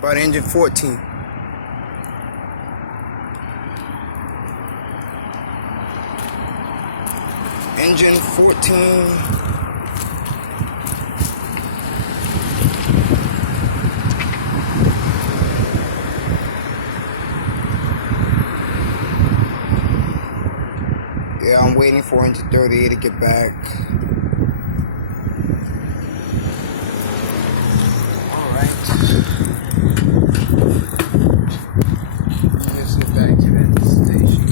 About engine 14. Engine 14. Yeah, I'm waiting for engine 38 to get back. Alright. Let's get back to that station.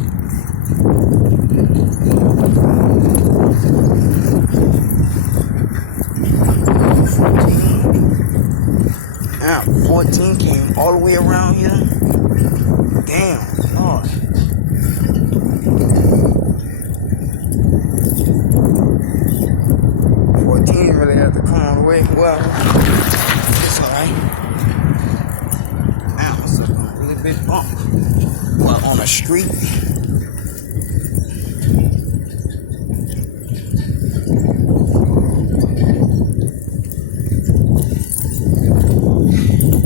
Now, 14 came all the way around here. Damn, Lord. Didn't really have to come all the way. Well, it's alright. Now it's a really big bump. Well, on a street.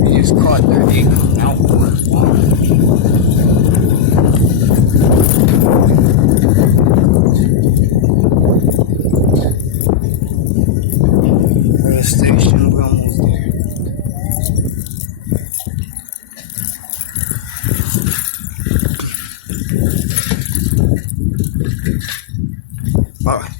We just caught that coming out. Station, we're almost there. Alright.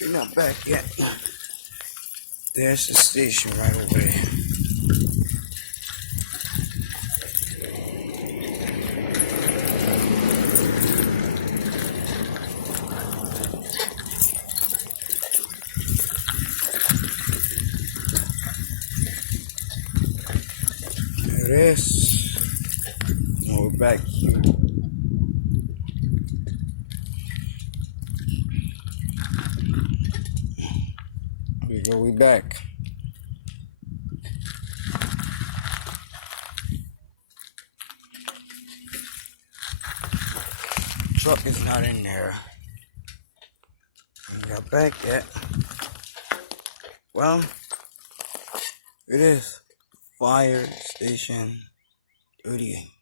We're not back yet. There's the station right over there. There it is. And we're back here. We back. Truck is not in there. We got back yet. Well, it is Fire Station 38.